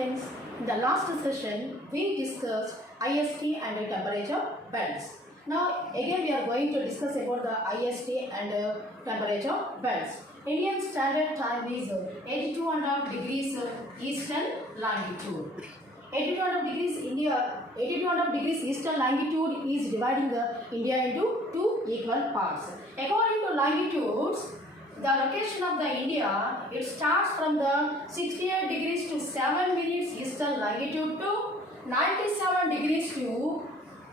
students, in the last session we discussed IST and temperature belts. Now again we are going to discuss about the IST and temperature belts. Indian Standard Time is 82.5 degrees eastern longitude. 82.5 degrees India, 82.5 degrees eastern longitude is dividing the India into two equal parts. According to longitudes, the location of the India, it starts from the 68 degrees to 7 minutes eastern longitude to 97 degrees to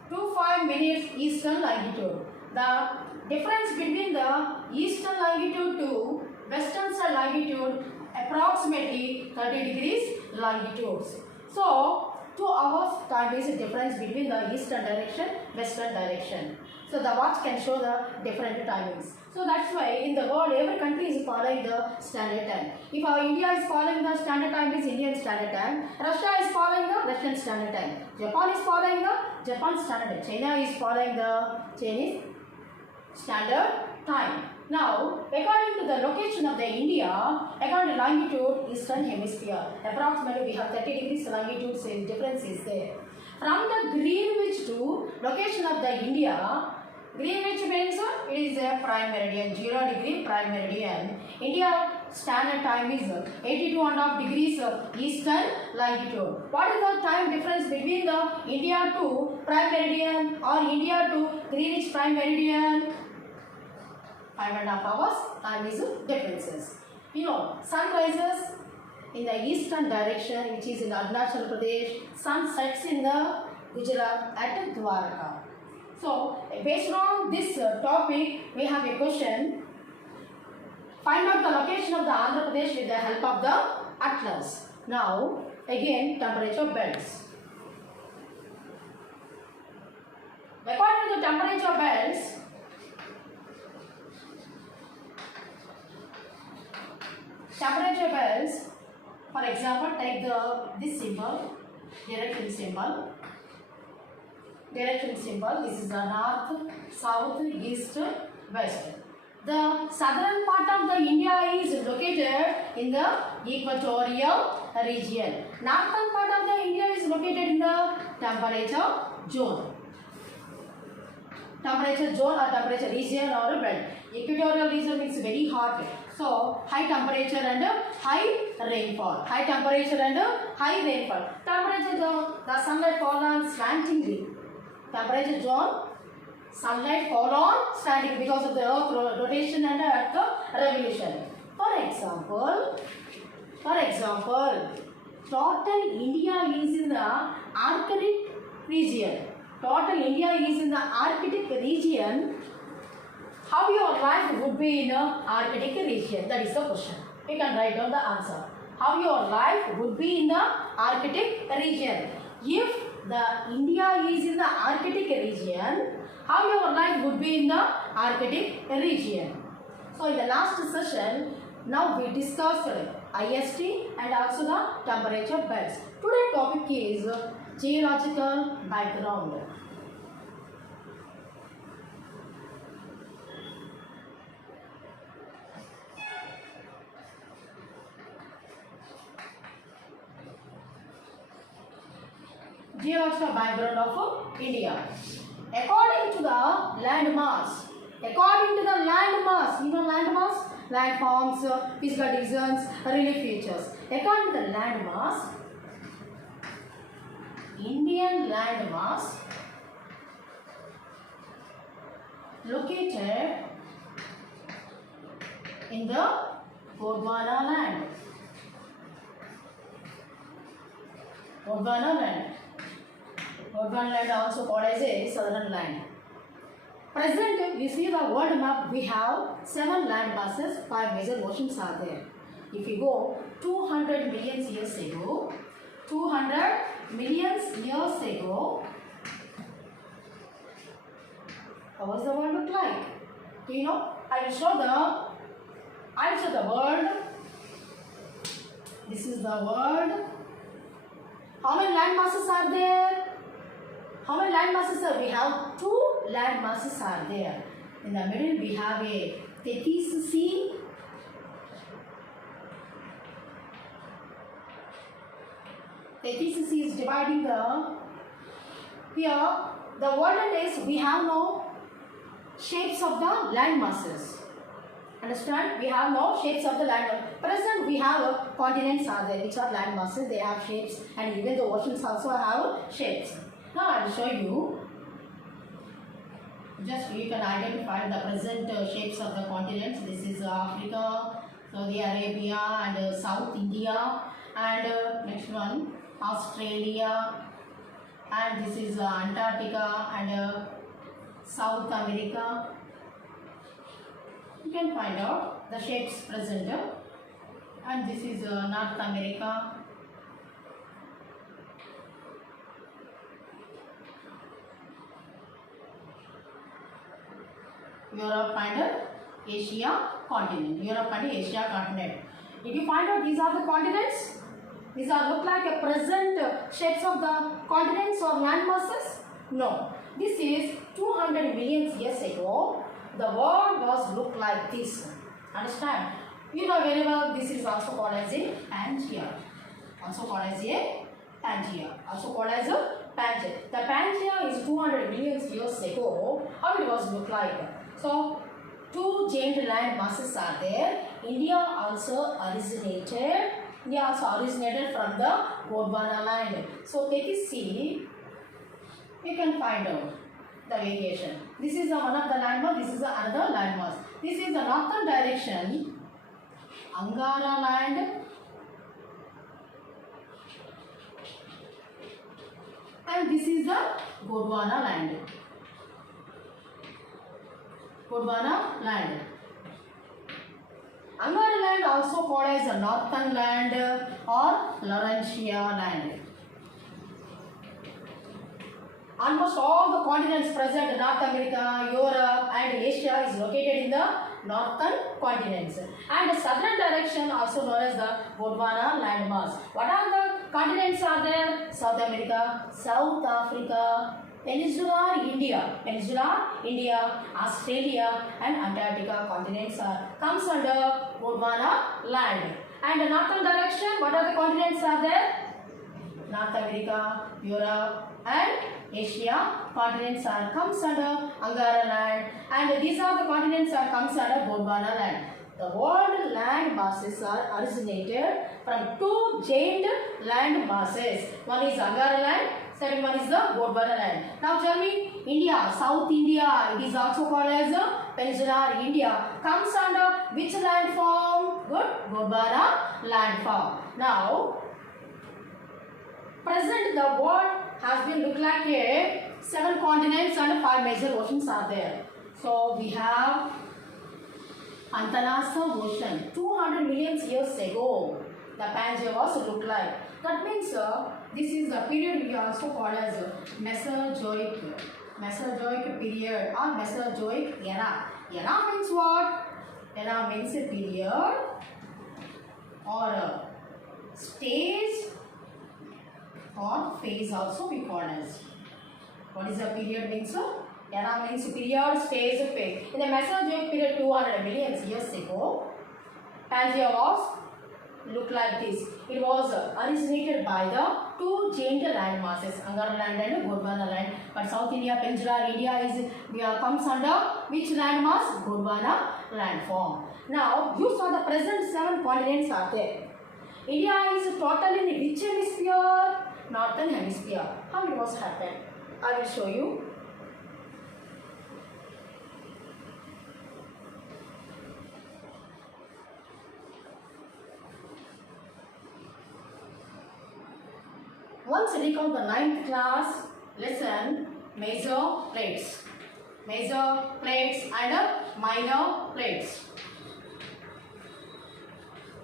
25 minutes eastern longitude. The difference between the eastern longitude to western side longitude approximately 30 degrees longitudes. So 2 hours time is the difference between the eastern direction, western direction. So the watch can show the different timings. So that's why in the world every country is following the standard time. If our India is following the standard time, is Indian standard time. Russia is following the Russian standard time. Japan is following the Japan standard time. China is following the Chinese standard time. Now, according to the location of the India, according to longitude, eastern hemisphere, approximately we have 30 degrees longitude difference is there. From the Greenwich to location of the India, Greenwich means it is a prime meridian, 0 degree prime meridian. India standard time is 82.5 degrees eastern longitude. What is the time difference between the India to prime meridian or India to Greenwich prime meridian? 5.5 hours time is differences. You know, sun rises in the eastern direction, which is in Arunachal Pradesh. Sun sets in the Gujarat at Dwarka. So, based on this topic, we have a question. Find out the location of the Andhra Pradesh with the help of the atlas. Now, again, temperature belts. According to the temperature belts, for example, take this symbol, direction symbol. Direction symbol, this is the north, south, east, west. The southern part of the India is located in the equatorial region. Northern part of the India is located in the temperature zone. Temperature zone or temperature region or belt. Equatorial region means very hot. So, high temperature and high rainfall. High temperature and high rainfall. Temperature zone, the sunlight falls on slantingly. Temperature zone, sunlight fall on slanting because of the earth rotation and earth revolution. For example, total India is in the Arctic region. Total India is in the Arctic region. How your life would be in the Arctic region? That is the question. You can write down the answer. How your life would be in the Arctic region? If the India is in the Arctic region, how your life would be in the Arctic region? So in the last session, now we discussed IST and also the temperature belts. Today's topic is geological background. Geological background of India. According to the landmass, you know landmass? Landforms, physical divisions, relief features. According to the landmass, Indian landmass located in the Gondwana land. Gondwana land also called as a southern land. Present, you see the world map, we have 7 land masses, 5 major oceans are there. If you go 200 million years ago, how was the world look like? Do you know? I will show the world. This is the world. How many land masses are there? How many land masses are? We have 2 land masses are there. In the middle we have a Tethys Sea. The TCC is dividing here the olden days we have no shapes of the land masses. Understand? We have no shapes of the land. Present we have continents are there which are land masses. They have shapes, and even the oceans also have shapes. Now I will show you. Just you can identify the present shapes of the continents. This is Africa, Saudi Arabia, and South India, and next one Australia, and this is Antarctica and South America. You can find out the shapes present, and this is North America. Europe and Asia continent. Europe and Asia continent. Did you find out these are the continents? These are look like a present shapes of the continents or land masses? No. This is 200 million years ago. The world was look like this. Understand? You know very well this is also called as a Pangaea. Also called as a Pangaea. Also called as a Pangaea. The Pangaea is 200 million years ago. How it was look like? So, two giant land masses are there. India also originated from the Gondwana land. So, take a see. You can find out the variation. This is one of the landmass. This is another landmass. This is the northern direction, Angara land, and this is the Gondwana land. Gondwana land. Angara land also called as the northern land or Laurentia land. Almost all the continents present, North America, Europe and Asia is located in the northern continents. And the southern direction also known as the Gondwana landmass. What are the continents are there? South America, South Africa, Peninsular India, Australia and Antarctica continents comes under Gondwana land. And the northern direction, what are the continents are there? North America, Europe and Asia continents comes under Angara land, and these are the continents comes under Gondwana land. The world land masses are originated from two giant land masses. One is Angara land, second one is the Gondwana land. Now tell me, India, South India, it is also called as Peninsular India, comes under which land form? Good, Gondwana land form. Now, present the world has been look like a 7 continents and 5 major oceans are there. So we have Antarctica Ocean. 200 million years ago, the Pangaea was look like. That means this is the period we also call as Mesozoic period or Mesozoic era. Era means what? Era means a period or a stage or phase also we call as. What is the period means? Era means period, stage, phase. In the Mesozoic period 200 million years ago, Pangaea was look like this. It was originated by the two giant land masses, Angara land and Gondwana land. But South India, Peninsular India is comes under which land mass? Gondwana land form. Now you saw the present 7 continents are there. India is totally in which hemisphere? Northern hemisphere. How it was happened? I will show you. Once recall the 9th class lesson, major plates and minor plates.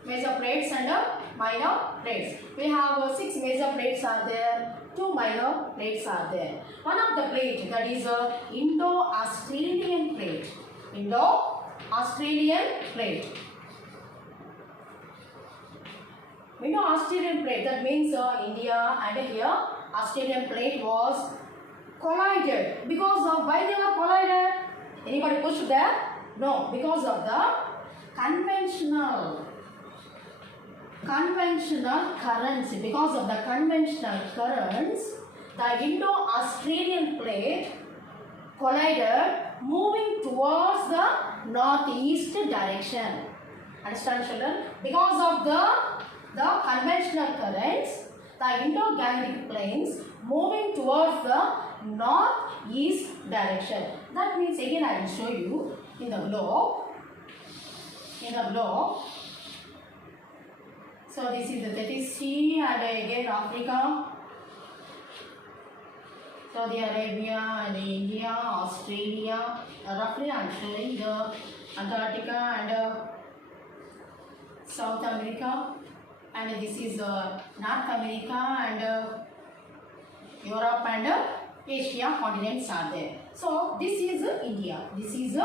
Major plates and minor plates. We have 6 major plates are there, 2 minor plates are there. One of the plate, that is Indo-Australian plate. Indo-Australian plate. Indo-Australian plate, that means India and here Australian plate was collided. Because of why they were collided? Anybody pushed there? No, because of the conventional conventional currents. Because of the conventional currents, the Indo-Australian plate collided, moving towards the northeast direction. Understand, children? Because of the conventional currents, the Indo-Gangetic plains moving towards the northeast direction. That means, again I will show you in the globe. So this is the sea, and again Africa, Saudi Arabia and India, Australia. Roughly I am showing the Antarctica and South America, and this is North America and Europe and Asia continents are there. So this is India. This is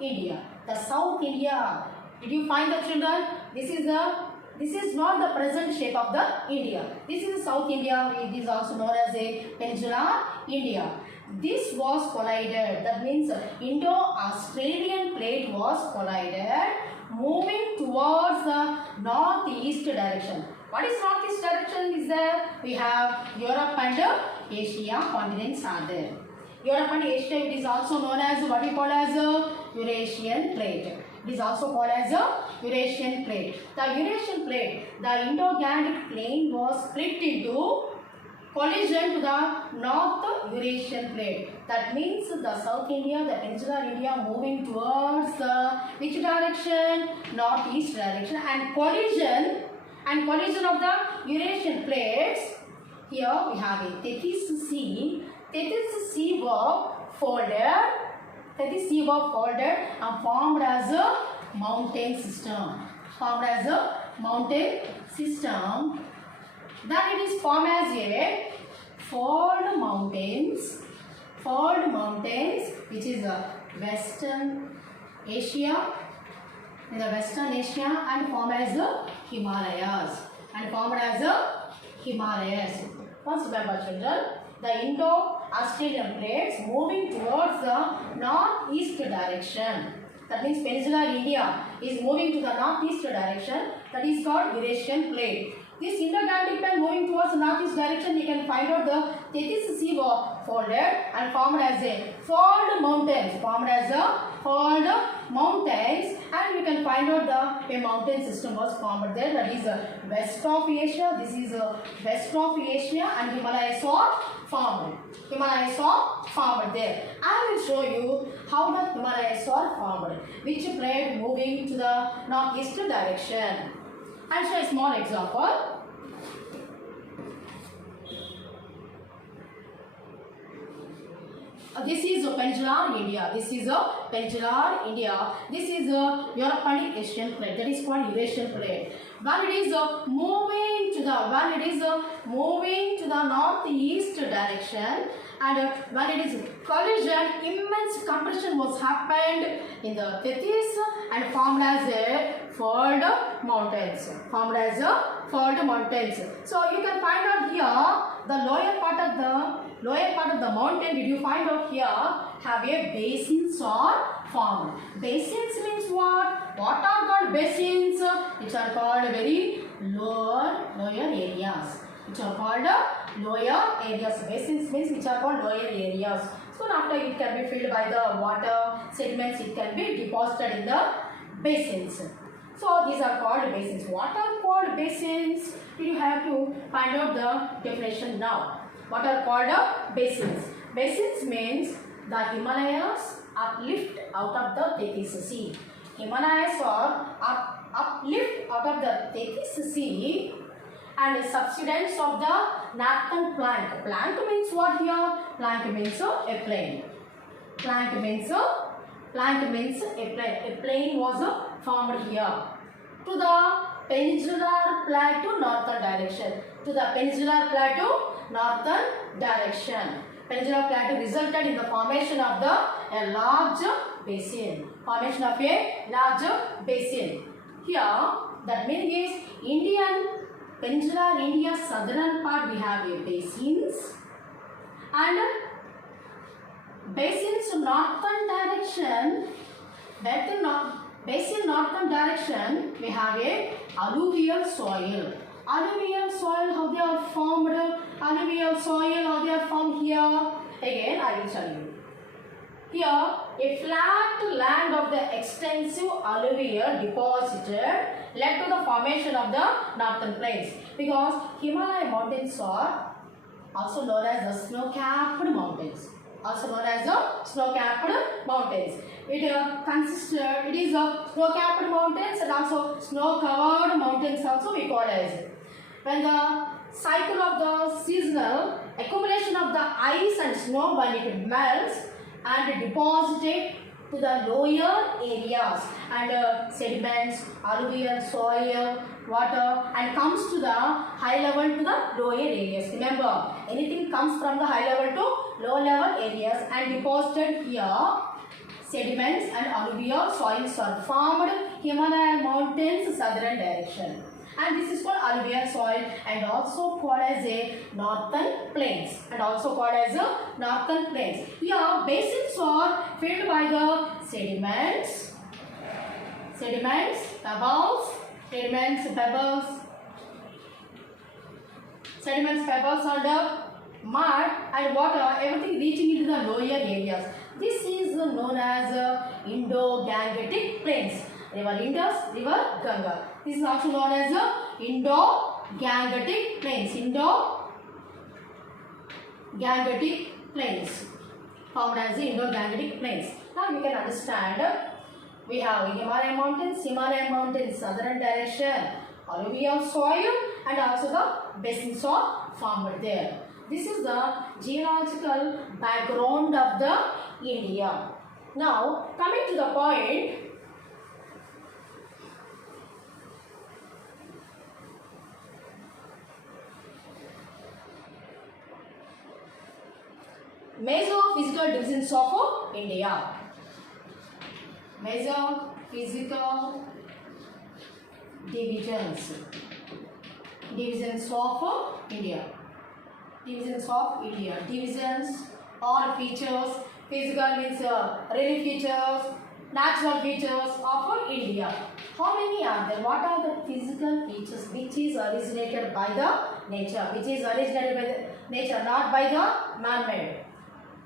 India. The South India. Did you find the children? This is not the present shape of the India. This is South India. It is also known as a Peninsular India. This was collided. That means Indo-Australian plate was collided, moving towards the northeast direction. What is northeast direction is there? We have Europe and Asia continents are there. Europe and Asia, it is also known as what we call as a Eurasian plate. It is also called as a Eurasian plate. The Eurasian plate, the Indo-Gangetic plain was split into collision to the North Eurasian plate. That means the South India, the Peninsular India moving towards the which direction? Northeast direction, and collision of the Eurasian plates. Here we have a Tethys Sea. Tethys Sea were folded. Tethys Sea were folded and formed as a mountain system. Then it is formed as a fold mountains, which is Western Asia, in the Western Asia, and formed as Himalayas. Once remember, children, the Indo-Australian plates moving towards the northeast direction. That means Peninsular India is moving to the northeast direction. That is called Eurasian plate. This Indo-Gangetic plate moving towards the northeast direction, you can find out the Tethys Sea were folded and formed as a fold mountains, and you can find out a mountain system was formed there. That is west of Asia. This is west of Asia, and Himalayas are formed. There. I will show you how the Himalayas are formed, which plate moving to the northeast direction. I'll show a small example. This is Peninsular India. This is Europe and Asian plate. That is called Eurasian plate. When it is moving to the northeast direction, and when it is collision, immense compression was happened in the Tethys and formed as a fold mountains. So you can find out here the lower part of the mountain. Did you find out here have a basins are formed. Basins means what? What are called basins? Which are called very lower areas. Basins means which are called lower areas. Soon after it can be filled by the water sediments. It can be deposited in the basins. So these are called basins. What are called basins? You have to find out the definition now. What are called basins? Basins means the Himalayas uplift out of the Tethys Sea. Himalayas are uplift out of the Tethys Sea and subsidence of the northern plank. Plank means what here? Plank means a plain. A plain was formed here to the Peninsular Plateau northern direction. Peninsular Plateau resulted in the formation of a large basin. Here, that means Peninsular India southern part we have a basins, and basins northern direction. Basal northern direction, we have a alluvial soil. Alluvial soil, how they are formed? Alluvial soil, how they are formed here? Again, I will tell you. Here, a flat land of the extensive alluvial deposit led to the formation of the northern plains, because Himalaya mountains are also known as the snow-capped mountains. Also known as the snow-capped mountains. It is a snow-capped mountains and also snow-covered mountains also we call as. When the cycle of the seasonal accumulation of the ice and snow when it melts and deposited to the lower areas and sediments, alluvial soil, water, and comes to the high level to the lower areas. Remember, anything comes from the high level to low level areas and deposited here. Sediments and alluvial soils are formed Himalayan mountains southern direction. And this is called alluvial soil and also called as a northern plains. And also called as a northern plains. Here basins are filled by the sediments, pebbles, and mud and water, everything reaching into the lower areas. This is known as Indo-Gangetic plains. River Indus, River Ganga. This is also known as Indo-Gangetic plains. Indo-Gangetic plains. Formed as the Indo-Gangetic plains. Now we can understand. We have Himalayan mountains, southern direction, alluvial soil, and also the basins are formed there. This is the geological background of the India. Now coming to the point. Major physical divisions of India. Major physical divisions of India. Divisions or features. Physical means relief features, natural features of India. How many are there? What are the physical features which is originated by the nature? Not by the man-made.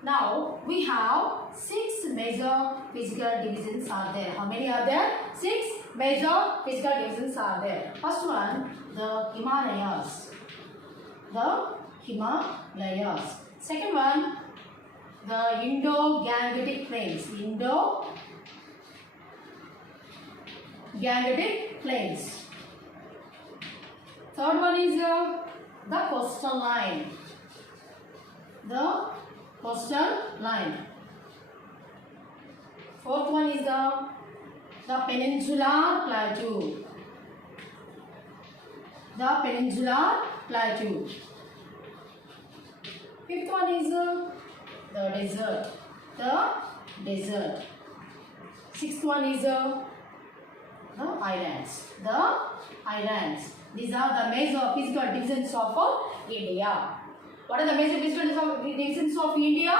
Now we have 6 major physical divisions are there. How many are there? 6 major physical divisions are there. First one, the Himalayas. Second one, the Indo-Gangetic plains. Third one is the coastal line. Fourth one is the peninsular plateau. Fifth one is the desert. Sixth one is the islands. These are the major physical divisions of India. What are the major physical divisions of India?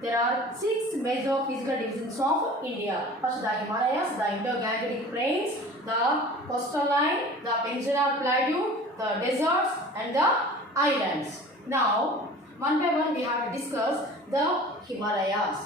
There are 6 major physical divisions of India. First, the Himalayas, the Indo-Gangetic plains, the coastal line, the peninsular plateau, the deserts, and the islands. Now, one by one we have to discuss the Himalayas.